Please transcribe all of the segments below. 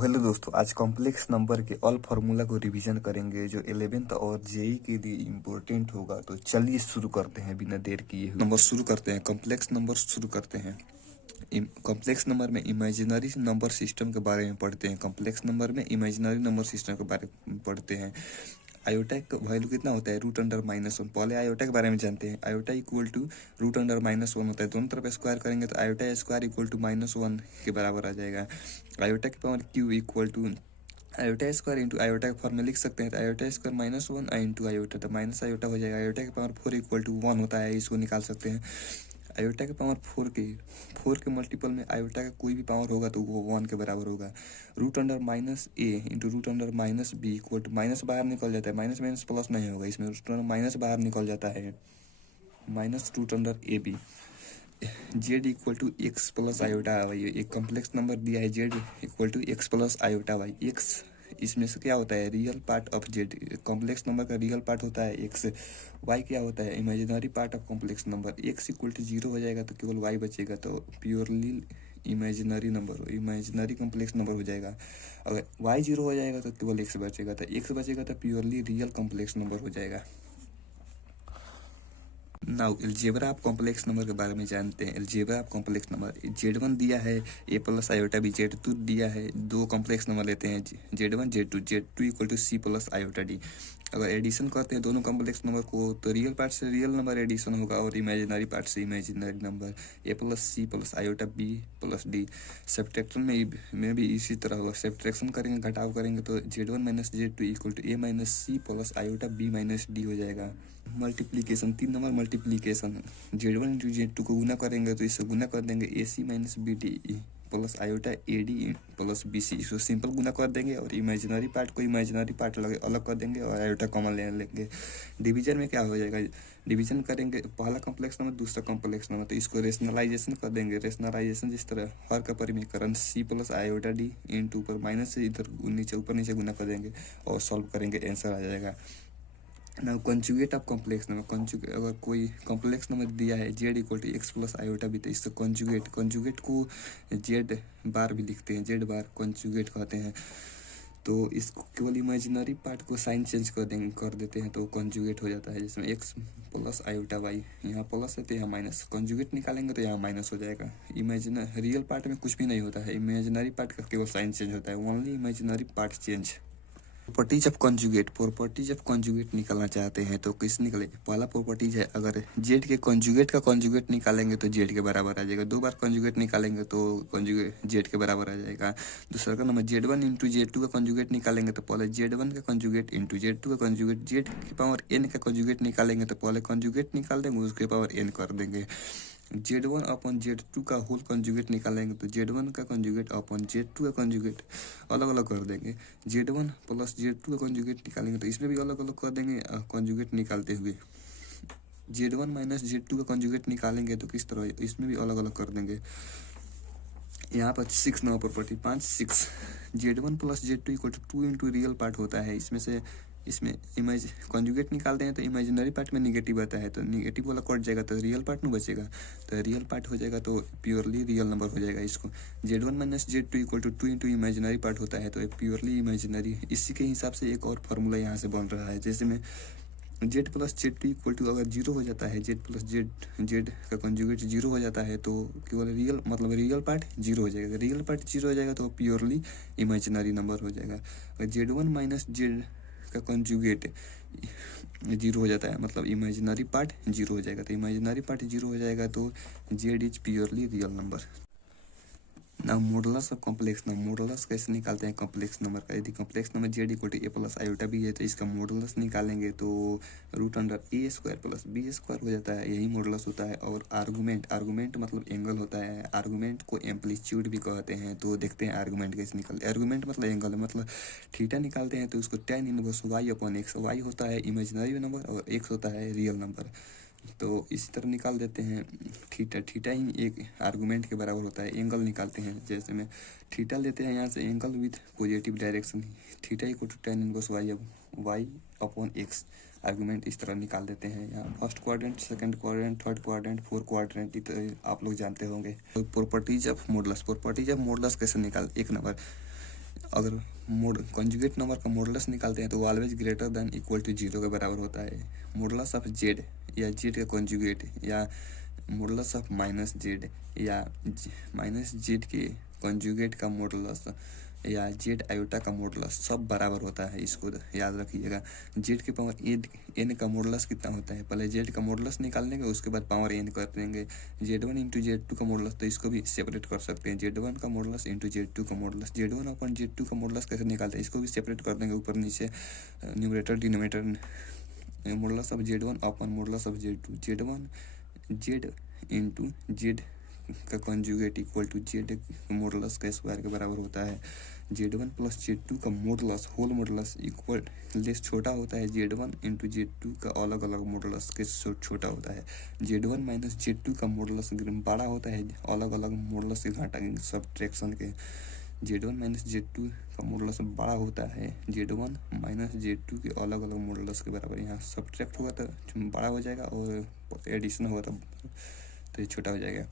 Hello दोस्तों, आज complex number के ऑल फार्मूला को रिवीजन करेंगे जो 11th और जेई के लिए इम्पोर्टेंट होगा। तो चलिए शुरू करते हैं बिना देर किए हुए। नंबर शुरू करते हैं, कॉम्प्लेक्स नंबर शुरू करते हैं। कॉम्प्लेक्स नंबर में इमेजिनरी नंबर सिस्टम के बारे में पढ़ते हैं। कॉम्प्लेक्स नंबर में इमेजिनरी नंबर सिस्टम के बारे में पढ़ते हैं। आयोटा का वैल्यू कितना होता है? Root under -1। पहले आयोटा के बारे में जानते हैं। Iota equal to root under -1 होता है। दोनों तरफ स्क्वायर करेंगे तो आयोटा स्क्वायर इक्वल टू -1 के बराबर आ जाएगा। आयोटा की power cube equal to iota square into iota का फॉर्म में लिख सकते हैं। तो आयोटा स्क्वायर -1 इंटू आयोटा, तो माइनस आयोटा हो जाएगा। आयोटा की पावर 4 इक्वल टू 1 होता है, इसको निकाल सकते हैं। आयोटा के पावर 4 के मल्टीपल में आयोटा का कोई भी पावर होगा तो वो 1 के बराबर होगा। Root under -a into root under -b equal to minus बाहर निकल जाता है, माइनस माइनस प्लस नहीं होगा इसमें, रूट अंडर माइनस बाहर निकल जाता है, minus root under ab। Z equal to X plus iota Y, एक कॉम्प्लेक्स नंबर दिया है Z equal to X plus iota Y. X इसमें से क्या होता है? Real part of Z. Complex number का रियल पार्ट होता है एक्स। वाई क्या होता है? Imaginary part of complex number. X equal to 0 हो जाएगा तो केवल वाई बचेगा, तो purely imaginary number, imaginary complex number हो जाएगा। अगर वाई 0 हो जाएगा तो केवल एक्स बचेगा, तो एक्स बचेगा तो प्योरली रियल कॉम्प्लेक्स नंबर हो जाएगा। Now algebra of complex number के बारे में जानते हैं। Algebra of complex number, Z1 दिया है, ए प्लस आयोटा भी, Z2 दिया है। दो कॉम्प्लेक्स नंबर लेते हैं, Z1 Z2 equal to c plus iota d. अगर एडिशन करते हैं दोनों कॉम्प्लेक्स नंबर को तो रियल पार्ट से रियल नंबर एडिशन होगा और इमेजिनरी पार्ट से imaginary number, a plus c plus iota b plus d. Subtraction में भी इसी तरह होगा, सब्ट्रैक्शन करेंगे, घटाव करेंगे तो Z1 minus Z2 equal to A minus C plus iota B minus D हो जाएगा। Multiplication, 3 number multiplication, Z1 into Z2 को गुना करेंगे तो इससे गुना कर देंगे a c minus b d plus iota a d plus b c. इसको सिंपल गुना कर देंगे और इमेजिनरी पार्ट को इमेजिनरी पार्ट अलग कर देंगे और आयोटा कॉमन ले लेंगे। डिवीजन में क्या हो जाएगा? डिवीजन करेंगे, पहला कॉम्प्लेक्स नंबर दूसरा कॉम्प्लेक्स नंबर, तो इसको रेशनलाइजेशन कर देंगे। रेशनलाइजेशन जिस तरह हर का परिमीकरण c plus iota d into ऊपर माइनस से इधर नीचे ऊपर नीचे गुना कर देंगे और सॉल्व करेंगे, आंसर आ जाएगा। ना conjugate of complex number, conjugate अगर कोई कॉम्प्लेक्स नंबर दिया है Z equal to X plus iota भी, तो इससे कॉन्जुगेट को जेड बार भी लिखते हैं, जेड बार कॉन्जुगेट कहते हैं। तो इसको केवल इमेजिनरी पार्ट को साइन चेंज कर देते हैं तो कॉन्जुगेट हो जाता है। जिसमें एक्स प्लस आयोटा वाई, यहाँ प्लस है तो यहाँ माइनस, कॉन्जुगेट निकालेंगे तो यहाँ माइनस हो जाएगा। रियल पार्ट में कुछ भी नहीं होता है, इमेजिनरी पार्ट का केवल साइन चेंज होता है, only imaginary part change. Properties of conjugate निकालना चाहते हैं तो किस निकले? पहला प्रॉपर्टीज है, अगर जेड के कॉन्जुगेट का कॉन्जुगेट निकालेंगे तो जेड के बराबर आ जाएगा। 2 बार कॉन्जुगेट निकालेंगे तो कॉन्जुगेट जेड के बराबर आ जाएगा। दूसरा का नंबर Z1 इंटू Z2 का कॉन्जुगेट निकालेंगे तो पहले Z1 का कॉन्जुगेट इंटू Z2 का कॉन्जुगेट, जेड की पावर n का कॉन्जुगेट निकालेंगे तो पहले कॉन्जुगेट निकाल देंगे, उसके पावर n कर देंगे। Z1 अपॉन Z2 का होल कॉन्जुगेट निकालेंगे तो Z1 का कॉन्जुगेट अपॉन Z2 का कॉन्जुगेट अलग अलग कर देंगे। Z1 प्लस Z2 का कॉन्जुगेट निकालेंगे तो इसमें भी अलग अलग कर देंगे कॉन्जुगेट निकालते हुए। Z1 माइनस Z2 का कॉन्जुगेट निकालेंगे तो किस तरह, इसमें भी अलग अलग कर देंगे। यहाँ पर 6 number property 5 6, Z1 plus Z2 equal to 2 into real part होता है। इसमें इमेज कॉन्जुगेट निकालते हैं तो इमेजिनरी पार्ट में निगेटिव आता है, तो निगेटिव वाला कट जाएगा तो रियल पार्ट में बचेगा, तो रियल पार्ट हो जाएगा तो प्योरली रियल नंबर हो जाएगा। इसको Z1 minus Z2 equal to 2 into imaginary part होता है तो प्योरली इमेजिनरी। इसी के हिसाब से एक और फार्मूला यहाँ से बन रहा है, जैसे में Z plus Z2 equal to अगर 0 हो जाता है, Z प्लस जेड का कॉन्जुगेट 0 हो जाता है तो केवल रियल मतलब रियल पार्ट 0 हो जाएगा। रियल पार्ट 0 हो जाएगा तो प्योरली इमेजिनरी नंबर हो जाएगा। अगर Z1 माइनस जेड का कॉन्जुगेट 0 हो जाता है मतलब इमेजिनरी पार्ट 0 हो जाएगा, तो इमेजिनरी पार्ट 0 हो जाएगा तो z is purely real number. ना modulus of complex number, modulus कैसे निकालते हैं कॉम्प्लेक्स नंबर का? यदि complex number z equal to a plus iota भी है तो इसका मॉडुलस निकालेंगे तो root under a square plus b square हो जाता है, यही मॉडुलस होता है। और आर्गुमेंट मतलब एंगल होता है, आर्गुमेंट को एम्पलीट्यूड भी कहते हैं। तो देखते हैं आर्गुमेंट कैसे निकलते हैं। आर्गुमेंट मतलब एंगल मतलब थीटा निकालते हैं तो उसको tan inverse Y upon X, Y होता है इमेजिनरी नंबर और एक्स होता है रियल नंबर, तो इसी तरह निकाल देते हैं। थीटा ही एक आर्गुमेंट के बराबर होता है। एंगल निकालते हैं, जैसे में थीटा लेते हैं यहाँ से angle with positive direction, theta equal to tan inverse Y upon X. Argument इस तरह निकाल देते हैं। यहाँ first quadrant, second quadrant, third quadrant, fourth quadrant आप लोग जानते होंगे। प्रॉपर्टीज ऑफ मॉडुलस कैसे निकाल? एक नंबर अगर कॉन्जुगेट नंबर का मॉडुलस निकालते हैं तो वो always greater than equal to 0 के बराबर होता है। मॉडुलस ऑफ जेड या जेड का कॉन्जुगेट या मॉडुलस ऑफ माइनस जेड या माइनस जेड के कॉन्जुगेट का मॉडुलस या जेड आयोटा का मॉडुलस सब बराबर होता है। इसको याद रखिएगा। जेड के पावर एन का मॉडुलस कितना होता है, पहले जेड का मॉडुलस निकाल लेंगे, उसके बाद पावर एन कर देंगे। Z1 इंटू Z2 का मॉडुलस, तो इसको भी सेपरेट कर सकते हैं। Z1 का मॉडुलस इंटू Z2 का मॉडुलस। Z1 अपन Z2 का मॉडुलस कैसे निकालते हैं, इसको भी सेपरेट कर देंगे, ऊपर नीचे numerator denominator. Modulus of Z1 अपन modulus of Z2, Z1 Z into Z का conjugate equal to z modulus का स्क्वायर के बराबर होता है। Z1 प्लस Z2 का modulus whole modulus equal less छोटा होता है Z1 इंटू Z2 का अलग अलग मॉडुलस के छोटा होता है। Z1 माइनस Z2 का मॉडुलस बड़ा होता है अलग अलग मॉडुलस के घाटा के सब्ट्रैक्शन के। Z1 माइनस Z2 का मॉडुलस बड़ा होता है Z1 माइनस Z2 के अलग अलग मॉडुलस के बराबर। यहाँ सब्ट्रैक्ट होगा तो बड़ा हो जाएगा और एडिशन होगा तो ये छोटा हो जाएगा।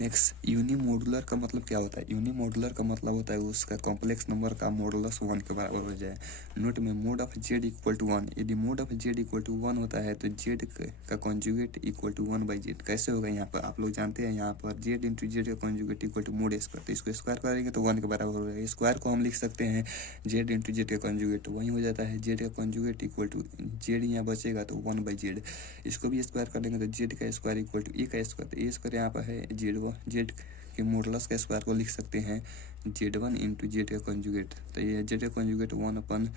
नेक्स्ट, यूनिमोडुलर का मतलब क्या होता है। यूनिमोडुलर का मतलब होता है उसका कॉम्प्लेक्स नंबर का मॉडुलस 1 के बराबर हो जाए। नोट में mod of Z equal to 1, यदि mod of Z equal to 1 होता है तो जेड का conjugate equal to 1 by Z. कैसे होगा, यहाँ पर आप लोग जानते हैं, यहाँ पर जेड इंटू जेड का conjugate equal to mod square, तो इसको स्क्वायर करेंगे तो 1 के बराबर हो जाएगा। स्क्वायर को हम लिख सकते हैं जेड इंटू जेड का कॉन्जुगेट, वही हो जाता है जेड का कॉन्जुगेट इक्वल टू जेड, यहाँ बचेगा तो 1 बाई जेड। इसको भी स्क्वायर कर देंगे तो जेड का स्क्वायर इक्वल टू ए का स्क्वायर, तो ए स्क्वायर यहाँ पर है जेड के मॉडुलस का स्क्वायर को लिख सकते हैं Z1 इंटू जेड का कॉन्जुगेट, तो ये जेड का कॉन्जुगेट 1 अपन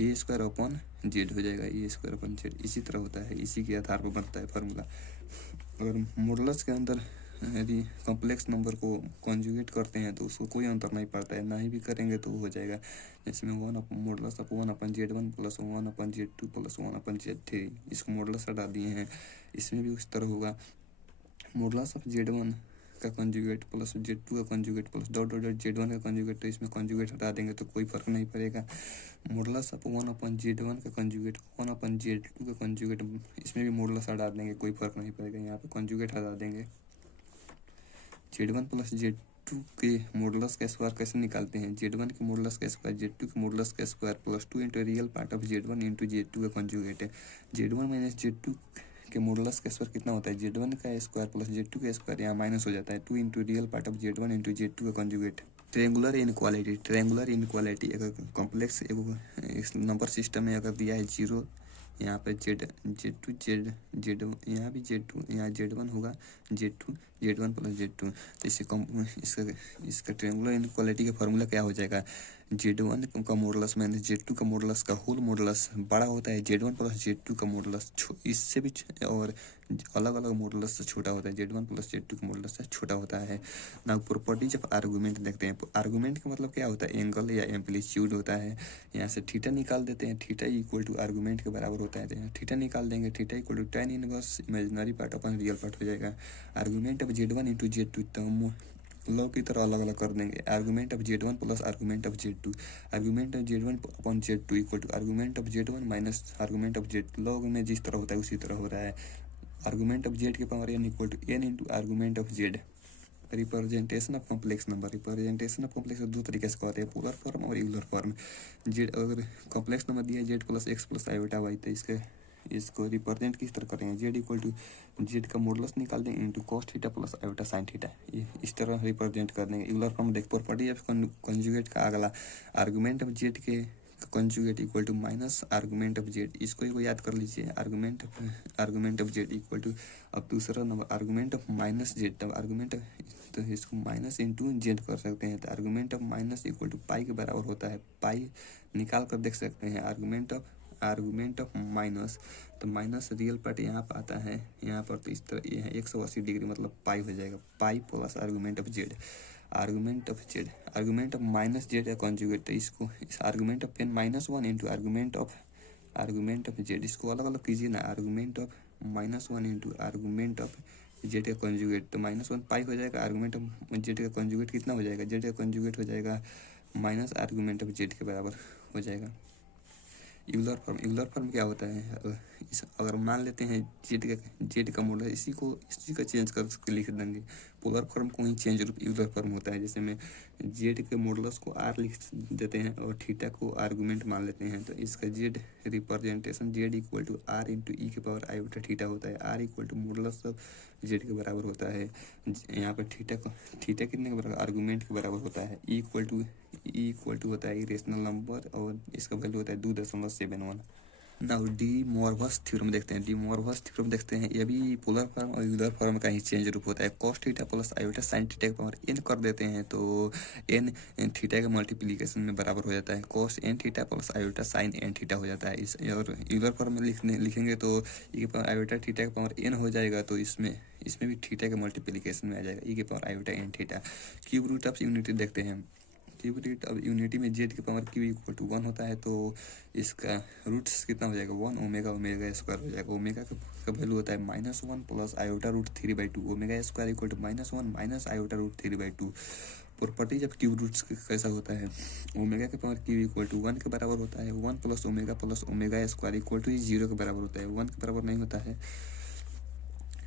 ए स्क्वायर अपन जेड हो जाएगा, ए स्क्वायर अपन जेड। इसी तरह होता है, इसी के आधार पर बनता है फार्मूला। अगर मॉडुलस के अंदर यदि कॉम्प्लेक्स नंबर को कॉन्जुगेट करते हैं तो उसको कोई अंतर नहीं पड़ता है, ना ही भी करेंगे तो हो जाएगा। जिसमें modulus of 1 upon Z1 plus 1 upon Z2 plus 1 upon Z3, इसको मॉडुलस हटा दिए हैं। इसमें भी उस तरह होगा, मॉडुलस ऑफ Z1 का कॉन्जुगेट प्लस Z2 का conjugate plus dot dot Z1 का कॉन्जुगेट, तो इसमें कॉन्जुगेट हटा देंगे तो कोई फर्क नहीं पड़ेगा। मॉडुलस ऑफ 1 अपन Z1 का कॉन्जुगेट 1 अपन Z2 का कॉन्जुगेट, इसमें भी मॉडुलस हटा देंगे, कोई फर्क नहीं पड़ेगा, यहाँ पे कॉन्जुगेट हटा देंगे। Z1 प्लस Z2 के मॉडुलस का स्क्वायर कैसे निकालते हैं, Z1 के मॉडुलस का स्क्वायर Z2 के मॉडुलस का square plus 2 into real part of Z1 into Z2 का कॉन्जुगेट है। Z1 माइनस Z2 के मॉडुलस का स्क्वायर कितना होता है, Z1 का स्क्वायर प्लस Z2 का स्क्वायर, यहाँ माइनस हो जाता है 2 into real part of Z1 into Z2 का कॉन्जुगेट। ट्रायंगुलर इनक्वालिटी अगर कॉम्प्लेक्स नंबर सिस्टम में अगर दिया है 0, यहाँ पे Z2 जेड यहाँ भी Z2, यहाँ Z1 होगा Z2 Z1 प्लस Z2, तो इसका ट्रायंगुलर इनक्वालिटी का फार्मूला क्या हो जाएगा, Z1 का मॉडुलस माइनस Z2 का मॉडुलस का होल मॉडुलस बड़ा होता है Z1 प्लस Z2 का मॉडुलस इससे भी और अलग अलग मॉडुलस से छोटा होता है, Z1 प्लस Z2 का मॉडुलस से छोटा होता है। ना प्रॉपर्टीज ऑफ आर्गूमेंट देखते हैं। आर्गूमेंट का मतलब क्या होता है, एंगल या एम्पलीट्यूड होता है। यहाँ से थीटा निकाल देते हैं, थीटा इक्वल टू आर्गूमेंट के बराबर होता है, तो यहाँ थीटा निकाल देंगे, theta equal to tan inverse imaginary part upon real part हो जाएगा। Argument of Z1 into Z2 तो लॉग की तरह अलग अलग कर देंगे। Argument of Z1 plus argument of Z2, argument of Z1 upon Z2 equal to argument of Z1 minus argument of Z2, log में जिस तरह होता है उसी तरह हो रहा है। आर्गूमेंट ऑफ Z के power n equal to n into argument of Z। Representation of complex number, representation of complex दो तरीके से कहते हैं, पोलर फॉर्म और यूलर फॉर्म। जेड अगर कॉम्प्लेक्स नंबर दिया है Z plus x plus iota Y, तो इसको रिप्रेजेंट किस तरह करेंगे, जेड इक्वल टू जेड का मॉडुलस निकाल देंगे into cos theta plus iota sine theta, ये इस तरह रिप्रेजेंट कर देंगे। यूलर फॉर्म देख, प्रॉपर्टी ऑफ कॉन्जुगेट का अगला आर्गूमेंट ऑफ जेड के conjugate equal to minus argument of Z, इसको याद कर लीजिए। Argument of Z equal to, अब दूसरा number argument of minus z, तब आर्गूमेंट तो इसको माइनस इंटू जेड कर सकते हैं, तो argument of minus equal to pi के बराबर होता है, पाई निकाल कर देख सकते हैं। आर्गूमेंट ऑफ माइनस, तो माइनस रियल पार्ट यहाँ पर आता है, यहाँ पर तो इस तरह ये है 180 डिग्री, मतलब पाई हो जाएगा, pi plus argument of Z. Argument of minus Z का कॉन्जुगेट, तो इसको इस आर्गूमेंट ऑफ पेन -1 इंटू आर्गूमेंट ऑफ जेड, इसको अलग अलग कीजिए ना। Argument of -1 into argument of Z का कॉन्जुगेट, तो -1 पाई हो जाएगा। आर्गूमेंट ऑफ जेड का कॉन्जुगेट कितना हो जाएगा, जेड का कॉन्जुगेट हो जाएगा माइनस आर्गूमेंट ऑफ जेड के बराबर हो जाएगा। यूलर फॉर्म क्या होता है, अगर मान लेते हैं जेड का मॉडल इसी का चेंज कर लिख देंगे, पोलर फॉर्म को ही चेंज रूप यूलर फॉर्म होता है। जैसे में जेड के मॉडल्स को आर लिख देते हैं और थीटा को आर्गूमेंट मान लेते हैं, तो इसका z representation z equal to r into e के पावर आयोटा थीटा होता है। R equal to modulus of z के बराबर होता है। यहाँ पर थीटा कितने के बराबर, आर्गूमेंट के बराबर होता है। ई इक्वल टू होता है इरेशनल नंबर और इसका वैल्यू होता है 2.71। नाउ डी मॉर्वस थ्योरम देखते हैं। डी मॉर्वस थ्योरम देखते हैं, ये भी पोलर फॉर्म और यूलर फॉर्म का ही चेंज रूप होता है। Cos theta plus iota sine theta के पावर एन कर देते हैं तो एन थीटा के मल्टीप्लिकेशन में बराबर हो जाता है। Cos N theta plus iota sine N theta हो जाता है। इस और यूलर फॉर्म में लिखेंगे तो ई के पावर आयोटा थीटा के पावर एन हो जाएगा, तो इसमें भी थीटा के मल्टीप्लिकेशन में आ जाएगा, ई के power iota N theta. Cube root of unity देखते हैं। क्यूब रूट अब यूनिटी में जेड के पावर क्यू इक्वल टू 1 होता है, तो इसका रूट्स कितना हो जाएगा 1 ओमेगा स्क्वायर हो जाएगा। ओमेगा का वैल्यू होता है -1 plus iota root 3/2। Omega square equal to -1 minus iota root 3/2। Properties of cube roots कैसा होता है, ओमेगा के पावर क्यू इक्वल टू 1 के बराबर होता है। 1 plus omega square equal to 0 के बराबर होता है, 1 के बराबर नहीं होता है।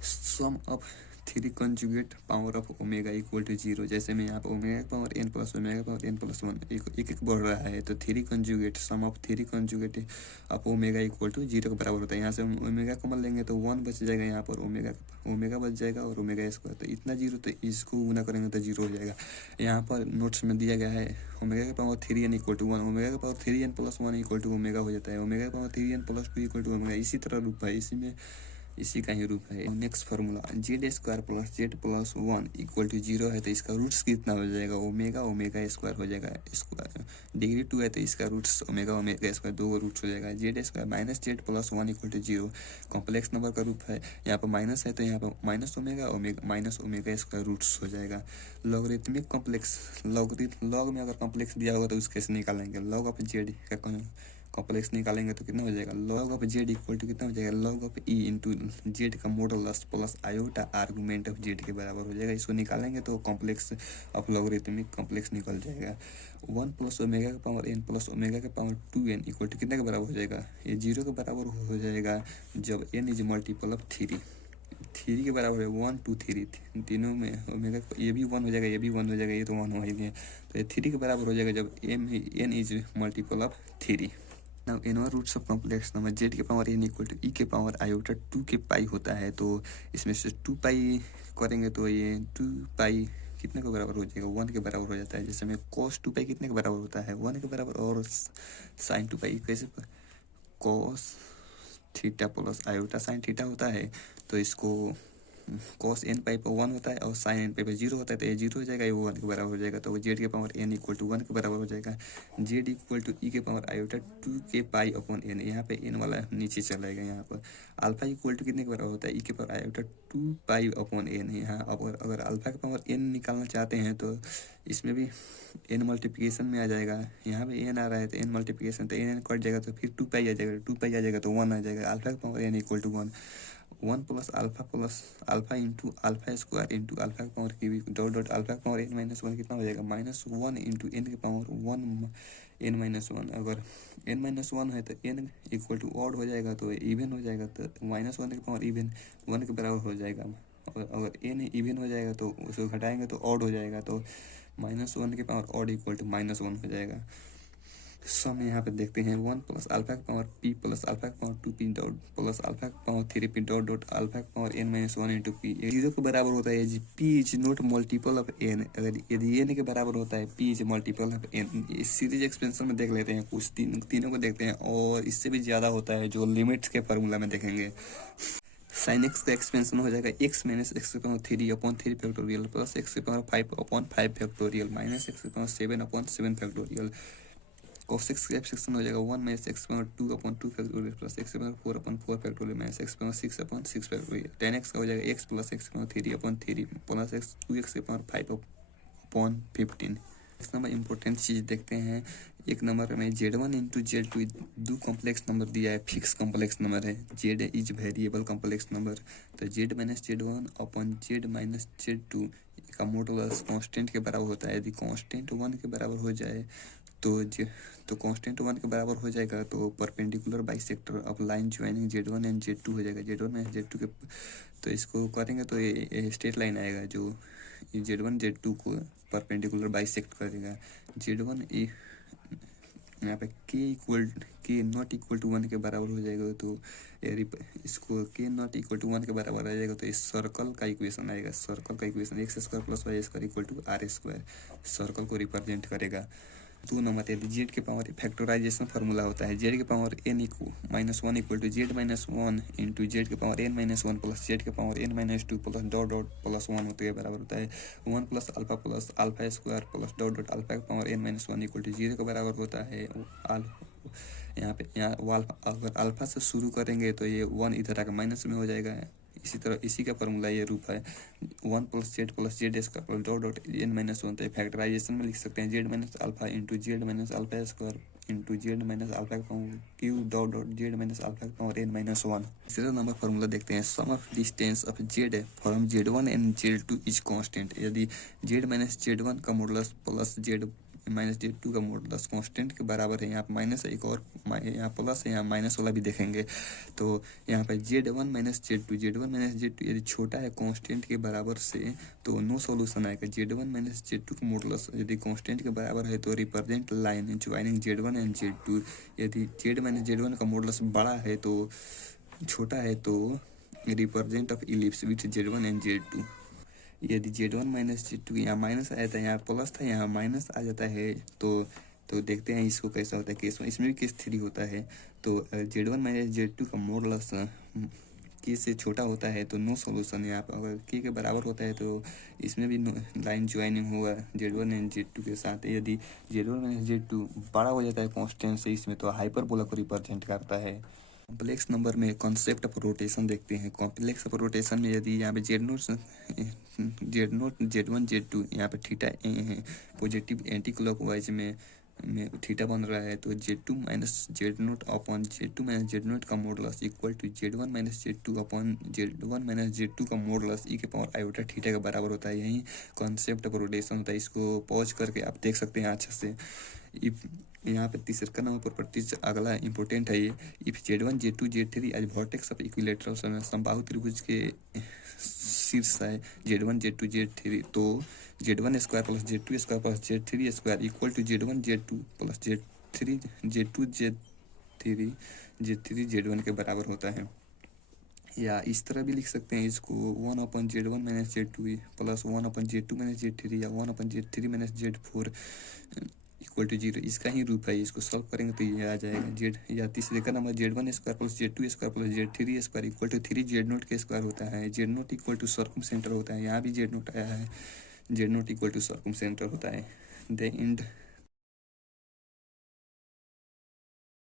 Sum of 3 conjugate power of omega equal to 0। जैसे में यहाँ पर omega power n plus omega power n plus 1 एक बढ़ रहा है, तो 3 conjugate sum of 3 conjugate of omega equal to 0 के बराबर होता है। यहाँ से ओमेगा कॉमन लेंगे तो 1 बच जाएगा, यहाँ पर ओमेगा बच जाएगा और ओमेगा स्क्वायर, तो इतना 0, तो इसको गुना करेंगे तो 0 हो जाएगा। यहाँ पर नोट्स में दिया गया है ओमेगा के power 3n equal to 1, omega के power 3n plus 1 equal to omega हो जाता है। ओमेगा के power 3n plus 2 equal to omega. इसी तरह रूप है, इसी का ही रूप है। Next formula z square plus z plus 1 equal to 0 है, तो इसका रूट्स कितना हो जाएगा, ओमेगा स्क्वायर हो जाएगा। स्क्वायर डिग्री 2 है तो इसका रूट्स ओमेगा स्क्वायर 2 रूट्स हो जाएगा। Z square minus Z plus 1 equal to 0 complex number का रूप है। यहाँ पर माइनस है तो यहाँ पर माइनस ओमेगा स्क्वायर रूट्स हो जाएगा। लॉगरिथमिक कॉम्प्लेक्स लॉग में अगर कॉम्प्लेक्स दिया होगा तो उसके कैसे निकालेंगे, लॉग ऑफ जेड का कॉम्प्लेक्स निकालेंगे तो कितना हो जाएगा, log of Z equal to कितना हो जाएगा, log of e into Z का modulus plus iota argument of z के बराबर हो जाएगा। इसको निकालेंगे तो कॉम्प्लेक्स ऑफ लॉगरिथमिक कॉम्प्लेक्स निकल जाएगा। 1 प्लस ओमेगा का पावर एन प्लस ओमेगा का पावर 2n इक्वल टू कितने के बराबर हो जाएगा, ये 0 के बराबर हो जाएगा जब n इज मल्टीपल ऑफ 3 के बराबर है। 1 2 3 तीनों में ओमेगा ये भी 1 हो जाएगा, ये भी 1 हो जाएगा, ये तो 1 हो ही गया, तो ये 3 के बराबर हो जाएगा जब n is multiple of 3। Now nth roots of complex number Z के power N equal to E के पावर आयोटा 2 के पाई होता है, तो इसमें से 2 पाई करेंगे तो ये 2 पाई कितने के बराबर हो जाएगा, 1 के बराबर हो जाता है। जैसे में cos 2 पाई कितने के बराबर होता है, 1 के बराबर, और sin 2 पाई कैसे, cos theta plus iota sin theta होता है, तो इसको cos n पाई पर 1 होता है और sin n पाई पर 0 होता है, तो ये 0 हो जाएगा, ये 1 के बराबर हो जाएगा, तो जेड के पावर n इक्वल टू 1 के बराबर हो जाएगा। जेड इक्वल टू ई के पावर आयोटा 2 के पाई अपॉन n, यहाँ पे n वाला नीचे चलाएगा। यहाँ पर अल्फा इक्वल टू कितने के बराबर होता है, ई के power iota 2 pi upon n। यहाँ अगर अल्फा के पावर n निकालना चाहते हैं तो इसमें भी n मल्टीप्लिकेशन में आ जाएगा। यहाँ पे n आ रहा है तो n मल्टीप्लिकेशन, तो n कट जाएगा तो फिर 2 पाई आ जाएगा, 2 पाई आ जाएगा तो 1 आ जाएगा। अल्फा के power n equal to 1 plus alpha into alpha square into alpha के power cube dot dot alpha के पावर n माइनस 1 कितना हो जाएगा, -1 इंटू n के पावर 1 n माइनस 1। अगर n माइनस 1 है तो n इक्वल टू ऑड हो जाएगा तो इवन हो जाएगा, तो -1 के पावर इवन 1 के बराबर हो जाएगा। और अगर n इवन हो जाएगा तो उसको घटाएंगे तो ऑड हो जाएगा, तो -1 के पावर ऑड इक्वल टू -1 हो जाएगा। सम यहाँ पे देखते हैं 1 प्लस अल्फा का पावर p प्लस अल्फा का power 2p dot plus alpha का power 3p dot dot alpha का power n minus 1 into p 0 के बराबर होता है। p is not multiple of n, अगर यदि n के बराबर होता है p is multiple of n। इस सीरीज एक्सपेंशन में देख लेते हैं, कुछ तीनों को देखते हैं, और इससे भी ज़्यादा होता है जो लिमिट्स के फार्मूला में देखेंगे। साइन एक्स का एक्सपेंशन हो जाएगा x माइनस एक्स के power 3 upon 3 factorial plus x के power 5 upon 5 factorial minus x के power 7 upon 7 factorial. cos x का एक्सपेंशन हो जाएगा 1 minus x power 2 upon 2 factorial plus x power 4 upon 4 factorial minus x power 6 upon 6 factorial. 10x का हो जाएगा x plus x power 3 upon 3 plus x 2x के power 5 upon 15। Next number important चीज़ देखते हैं। एक नंबर में Z1 इंटू Z2 दो कॉम्प्लेक्स नंबर दिया है, फिक्स कॉम्प्लेक्स नंबर है। Z is variable complex number, तो Z minus Z1 upon Z minus Z2 का मॉडुलस कांस्टेंट के बराबर होता है। यदि कांस्टेंट 1 के बराबर हो जाए तो कांस्टेंट 1 के बराबर हो जाएगा, तो perpendicular bisector of line joining Z1 and Z2 हो जाएगा। Z1 में Z2 के, तो इसको करेंगे तो ये स्ट्रेट लाइन आएगा जो Z1 Z2 को परपेंडिकुलर बाइसेक्ट करेगा। Z1 यहाँ पे के नॉट इक्वल टू 1 के बराबर हो जाएगा, तो इसको के नॉट इक्वल टू 1 के बराबर आ जाएगा, तो इस सर्कल का इक्वेशन आएगा। सर्कल का equation X square plus Y square equal to R square circle को रिप्रेजेंट करेगा। 2 नंबर यदि जेड के पावर फैक्टराइजेशन फार्मूला होता है जेड के power n -1 equal to Z -1 into Z के पावर n-1 प्लस जेड के power n-2 plus dot dot plus 1 होते के बराबर होता है 1 plus alpha square plus dot dot alpha के पावर n-1 इक्वल टू 0 के बराबर होता है। यहाँ अगर अल्फा से शुरू करेंगे तो ये 1 इधर आकर माइनस में हो जाएगा। इसी तरह इसी का फॉर्मूला ये रूप है 1 plus z square plus dot dot n-1, तो फैक्टराइजेशन में लिख सकते हैं z minus alpha into z minus alpha square into z minus alpha का power q dot dot z minus alpha का पावर n-1। तीसरा नंबर फॉर्मूला देखते हैं sum of distance of z from Z1 and Z2 is constant. यदि Z minus Z1 का modulus plus Z minus Z2 का modulus constant के बराबर है। यहाँ पे माइनस एक और यहाँ प्लस है, यहाँ माइनस वाला भी देखेंगे। तो यहाँ पे Z1 माइनस Z2 यदि छोटा है कांस्टेंट के बराबर से तो नो सॉल्यूशन आएगा। Z1 माइनस Z2 का मॉडुलस यदि कांस्टेंट के बराबर है तो represent line joining Z1 and Z2। यदि Z माइनस Z1 का मॉडुलस बड़ा है तो छोटा है तो represent of ellipse with Z1 and Z2। यदि Z1 माइनस Z2 यहाँ माइनस आया था, यहाँ प्लस था, यहाँ माइनस आ जाता है, तो देखते हैं इसको कैसा होता है केस में। इसमें भी केस 3 होता है। तो Z1 माइनस Z2 का मॉडुलस के से छोटा होता है तो नो सॉल्यूशन। यहाँ पर अगर के बराबर होता है तो इसमें भी लाइन ज्वाइनिंग होगा Z1 एंड Z2 के साथ। यदि Z1 माइनस Z2 बड़ा हो जाता है कांस्टेंट से इसमें तो हाइपरबोला को रिप्रेजेंट करता है। कॉम्प्लेक्स नंबर में कॉन्सेप्ट ऑफ रोटेशन देखते हैं। कॉम्प्लेक्स ऑफ रोटेशन में यदि यहाँ पे Z0 Z1 Z2 यहाँ पे थीटा पॉजिटिव एंटी क्लॉकवाइज में थीटा बन रहा है, तो Z2 minus Z0 upon Z2 minus Z0 का modulus equal to Z1 minus Z2 upon Z1 minus Z2 का मॉडुलस ई के पावर आयोटा थीटा के बराबर होता है। यही कॉन्सेप्ट ऑफ रोटेशन होता है। इसको पॉज करके आप देख सकते हैं अच्छे से। यहाँ पे तीसरा नंबर प्रॉपर्टीज अगला इंपॉर्टेंट है ये। If Z1 Z2 Z3 as vertex of equilateral समबाहु त्रिभुज के शीर्ष है Z1 Z2 Z3, तो Z1 square plus Z2 square plus Z3 square equal to Z1 Z2 plus Z2 Z3 Z1 के बराबर होता है। या इस तरह भी लिख सकते हैं इसको 1 अपन Z1 माइनस Z2 प्लस 1 अपन Z2 माइनस Z3 या 1 अपन Z3 minus Z4 equal to 0। इसका ही रूप है। इसको सॉल्व करेंगे तो ये आ जाएगा जेड। या तीसरे का number Z1 square plus Z2 square plus Z3 square equal to 3 Z0 के स्क्वायर होता है। Z0 equal to circum centre होता है। यहाँ भी Z0 आया है, Z0 equal to circum centre होता है। The end